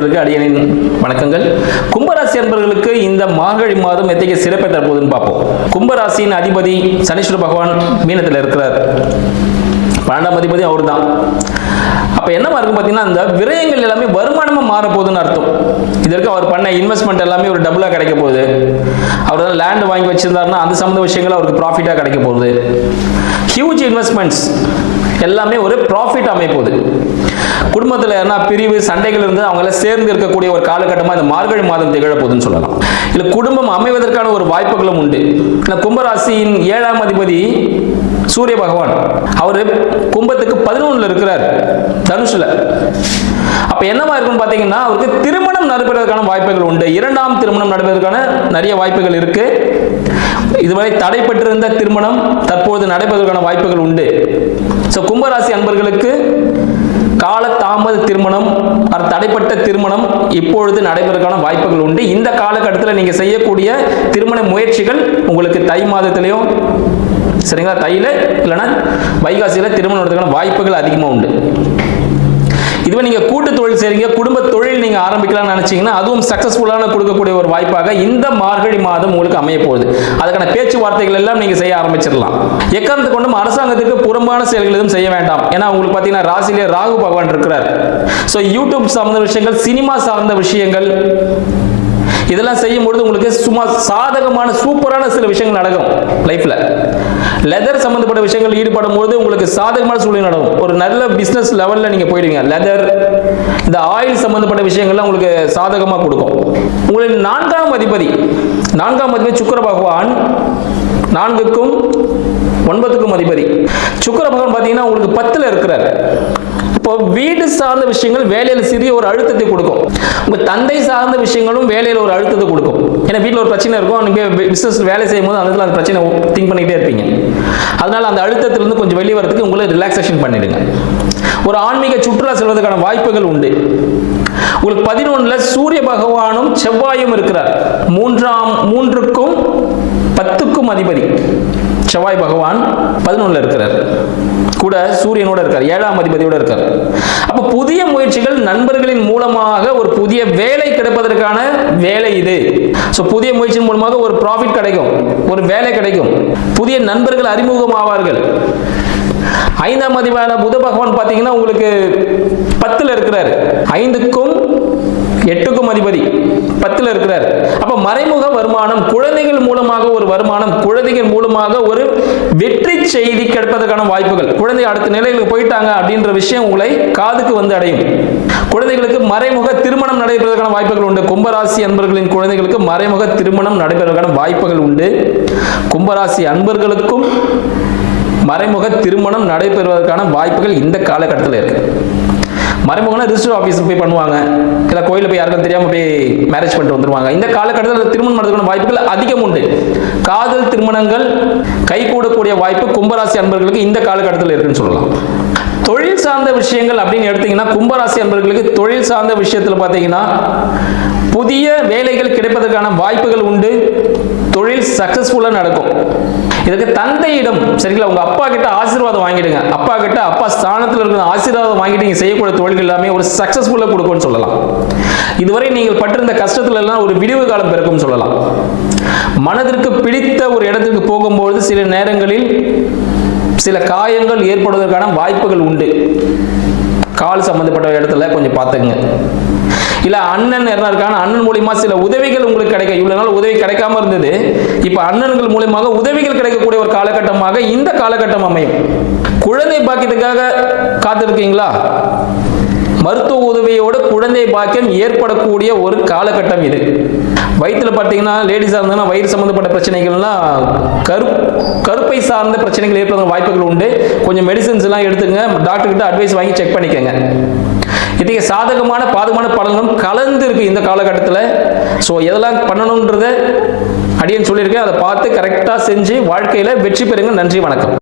அன்பர்களுக்கு அடியனின் வணக்கங்கள். கும்பராசி அன்பர்களுக்கு இந்த மார்கழி மாதம் எத்தகைய சிறப்பை தரப்போகுதுன்னு பார்ப்போம். கும்பராசியின் அதிபதி சனீஸ்வர பகவான் மீனத்தில் இருக்கிறார். 12ஆம் அதிபதி அவர் தான். அப்ப என்னவா இருக்கும் பார்த்தீங்கன்னா, இந்த விரயங்கள் எல்லாமே வருமானமா மாற போகுதுன்னு அர்த்தம். இதற்கு அவர் பண்ண இன்வெஸ்ட்மெண்ட் எல்லாமே ஒரு டபுளா கிடைக்க போகுது. அவர் தான் லேண்ட் வாங்கி வச்சிருந்தாருன்னா அந்த சம்பந்த விஷயங்கள் அவருக்கு ப்ராஃபிட்டா கிடைக்க போகுது. ஹியூஜ் இன்வெஸ்ட்மெண்ட்ஸ் எல்லாமே ஒரு ப்ராஃபிட் அமைய போகுது. குடும்பத்தில் என்ன பிரிவு சண்டைகள் இருந்து அவங்கள சேர்ந்து இருக்கக்கூடிய ஒரு காலகட்டமாக இந்த மார்கழி மாதம் திகழ போகுதுன்னு சொல்லலாம். இல்லை குடும்பம் அமைவதற்கான ஒரு வாய்ப்புகளும் உண்டு. கும்பராசியின் 7ஆம் அதிபதி சூரிய பகவான் அவரு கும்பத்துக்கு 11ல் இருக்கிறார், தனுஷுல. அப்ப என்னவா இருக்குன்னு பாத்தீங்கன்னா, அவருக்கு திருமணம் நடைபெறுவதற்கான வாய்ப்புகள் உண்டு. 2ஆம் திருமணம் நடைபெறுவதற்கான நிறைய வாய்ப்புகள் இருக்கு. இதுவரை தடைப்பட்டிருந்த திருமணம் தற்போது நடைபெறுவதற்கான வாய்ப்புகள் உண்டு. கும்பராசி அன்பர்களுக்கு கால தாமத திருமணம், தடைப்பட்ட திருமணம் இப்பொழுது நடைபெறுவதற்கான வாய்ப்புகள் உண்டு. இந்த காலகட்டத்தில் நீங்க செய்யக்கூடிய திருமண முயற்சிகள் உங்களுக்கு தை மாதத்திலையும் சரிங்களா, தையில இல்லைன்னா வைகாசியில திருமணம் நடத்துக்கான வாய்ப்புகள் அதிகமாக உண்டு. இதுவே நீங்க கூட்டு தொழில் செய்றீங்க, குடும்ப தொழில் நீங்க ஆரம்பிக்கலாம்னு நினைச்சீங்கன்னா அதுவும் சக்சஸ்ஃபுல்லான கொடுக்கக்கூடிய ஒரு வாய்ப்பாக இந்த மார்கழி மாதம் உங்களுக்கு அமைய போகுது. அதுக்கான பேச்சுவார்த்தைகள் எல்லாம் நீங்க செய்ய ஆரம்பிச்சிடலாம். எக்காரணத்தை கொண்டும் அரசாங்கத்துக்கு புறம்பான செயல்கள் எதுவும் செய்ய வேண்டாம். ஏன்னா உங்களுக்கு பார்த்தீங்கன்னா ராசியிலே ராகு பகவான் இருக்கிறார். யூடியூப் சார்ந்த விஷயங்கள், சினிமா சார்ந்த விஷயங்கள் இதெல்லாம் செய்யும் பொழுது உங்களுக்கு சும்மா சாதகமான சூப்பரான சில விஷயங்கள் நடக்கும் லைஃப்ல. லெதர் சம்பந்தப்பட்ட விஷயங்கள் ஈடுபடும் போது உங்களுக்கு சாதகமான சூழ்நிலை நடக்கும். ஒரு நல்ல பிசினஸ் லெவல்ல நீங்க போயிடுவீங்க. லெதர், இந்த ஆயில் சம்பந்தப்பட்ட விஷயங்கள்லாம் உங்களுக்கு சாதகமா கொடுக்கும். உங்களின் 4ஆம் அதிபதி சுக்கிர பகவான் 4க்கும் 9க்கும் அதிபதி. சுக்கிர பகவான் பார்த்தீங்கன்னா உங்களுக்கு 10ல் இருக்கிறார். இப்போ வீடு சார்ந்த விஷயங்கள் வேலையில் சிறிய ஒரு அழுத்தத்தை கொடுக்கும். உங்க தந்தை சார்ந்த விஷயங்களும் வேலையில் ஒரு அழுத்தத்தை கொடுக்கும். ஏன்னா வீட்டில் ஒரு பிரச்சனை இருக்கும், நீங்க பிசினஸ் வேலை செய்யும் போது அந்த பிரச்சனை திங்க் பண்ணிட்டே இருப்பீங்க. அதனால அந்த அழுத்தத்திலிருந்து கொஞ்சம் வெளியே வரதுக்கு உங்களை ரிலாக்ஸேஷன் பண்ணிடுங்க. ஒரு ஆன்மீக சுற்றுலா செல்வதற்கான வாய்ப்புகள் உண்டு. உங்களுக்கு 11ல் சூரிய பகவானும் செவ்வாயும் இருக்கிறார். 3க்கும் 10க்கும் அதிபதி செவ்வாய் பகவான் 11ல் இருக்கிறார். கூட சூரியனோட இருக்கார், 7ஆம் அதிபதியோட இருக்கார். அப்ப புதிய முயற்சிகள், நண்பர்களின் மூலமாக ஒரு புதிய வேலை கிடைப்பதற்கான வேலை இது. புதிய முயற்சியின் மூலமாக ஒரு ப்ராஃபிட் கிடைக்கும், ஒரு வேலை கிடைக்கும், புதிய நண்பர்கள் அறிமுகமாவார்கள். 5ஆம் அதிபதியான புத பகவான் பார்த்தீங்கன்னா உங்களுக்கு 10ல் இருக்கிறார். 5க்கும் 8க்கும் அதிபதி 10ல் இருக்கிறார். அப்ப மறைமுக வருமானம், குழந்தைகள் மூலமாக ஒரு வருமானம், குழந்தைகள் மூலமாக ஒரு வெற்றி செய்தி கிடைப்பதற்கான வாய்ப்புகள். குழந்தை அடுத்த நிலைகளுக்கு போயிட்டாங்க அப்படின்ற விஷயம் உங்களை காதுக்கு வந்து அடையும். குழந்தைகளுக்கு மறைமுக திருமணம் நடைபெறுவதற்கான வாய்ப்புகள் உண்டு. கும்பராசி அன்பர்களின் குழந்தைகளுக்கு மறைமுக திருமணம் நடைபெறுவதற்கான வாய்ப்புகள் உண்டு. கும்பராசி அன்பர்களுக்கும் மறைமுக திருமணம் நடைபெறுவதற்கான வாய்ப்புகள் இந்த காலகட்டத்தில் இருக்கு. மறைமுகனா ரிஜிஸ்டர் ஆஃபீஸுக்கு போய் பண்ணுவாங்க, இல்லை கோயிலில் போய் யாருக்கும் தெரியாமல் போய் மேரேஜ் பண்ணிட்டு வந்துருவாங்க. இந்த காலகட்டத்தில் திருமணம் நடத்துக்கான வாய்ப்புகள் அதிகம் உண்டு. காதல் திருமணங்கள் கைகூடக்கூடிய வாய்ப்பு கும்பராசி அன்பர்களுக்கு இந்த காலகட்டத்தில் இருக்குன்னு சொல்லலாம். தொழில் சார்ந்த விஷயங்கள் அப்படின்னு எடுத்தீங்கன்னா, கும்பராசி அன்பர்களுக்கு தொழில் சார்ந்த விஷயத்தில் பார்த்தீங்கன்னா புதிய வேலைகள் கிடைப்பதற்கான வாய்ப்புகள் உண்டு. தொழில் சக்சஸ்ஃபுல்லாக நடக்கும். இதுக்கு தந்தையிடம் சரிங்களா, உங்க அப்பா கிட்ட ஆசீர்வாதம் வாங்கிடுங்க. அப்பா கிட்ட, அப்பா ஸ்தானத்தில் இருக்கிற ஆசீர்வாதம் வாங்கிட்டு நீங்க செய்யக்கூடிய தொழில்கள் எல்லாமே ஒரு சக்சஸ்ஃபுல்லா கொடுக்கும்னு சொல்லலாம். இதுவரை நீங்கள் பட்டிருந்த கஷ்டத்துல எல்லாம் ஒரு விடிவு காலம் பிறக்கும் சொல்லலாம். மனதிற்கு பிடித்த ஒரு இடத்திற்கு போகும்போது சில நேரங்களில் சில காயங்கள் ஏற்படுவதற்கான வாய்ப்புகள் உண்டு. கால் சம்பந்தப்பட்ட இடத்துல கொஞ்சம் பார்த்துங்க. இல்ல அண்ணன் இருக்கான, அண்ணன் மூலியமா சில உதவிகள் உங்களுக்கு கிடைக்கும். இவ்வளவு நாள் உதவி கிடைக்காம இருந்தது, இப்ப அண்ணன்கள் மூலியமாக உதவிகள் கிடைக்கக்கூடிய ஒரு காலகட்டமாக இந்த காலகட்டம் அமையும். குழந்தை பாக்கியத்துக்காக காத்திருக்கீங்களா? மருத்துவ உதவியோடு குழந்தை பாக்கியம் ஏற்படக்கூடிய ஒரு காலகட்டம் இது. வயிற்றுல பார்த்தீங்கன்னா லேடிஸாக இருந்தாங்கன்னா வயிறு சம்பந்தப்பட்ட பிரச்சனைகள்லாம் கருப்பை சார்ந்த பிரச்சனைகள் ஏற்படுற வாய்ப்புகள் உண்டு. கொஞ்சம் மெடிசன்ஸ் எல்லாம் எடுத்துங்க, டாக்டர் கிட்ட அட்வைஸ் வாங்கி செக் பண்ணிக்கங்க. இத்தகைய சாதகமான பாதகமான பலன்களும் கலந்து இருக்கு இந்த காலகட்டத்தில். எதெல்லாம் பண்ணணுன்றத அடியேன் சொல்லியிருக்கேன், அதை பார்த்து கரெக்டாக செஞ்சு வாழ்க்கையில் வெற்றி பெறுங்க. நன்றி, வணக்கம்.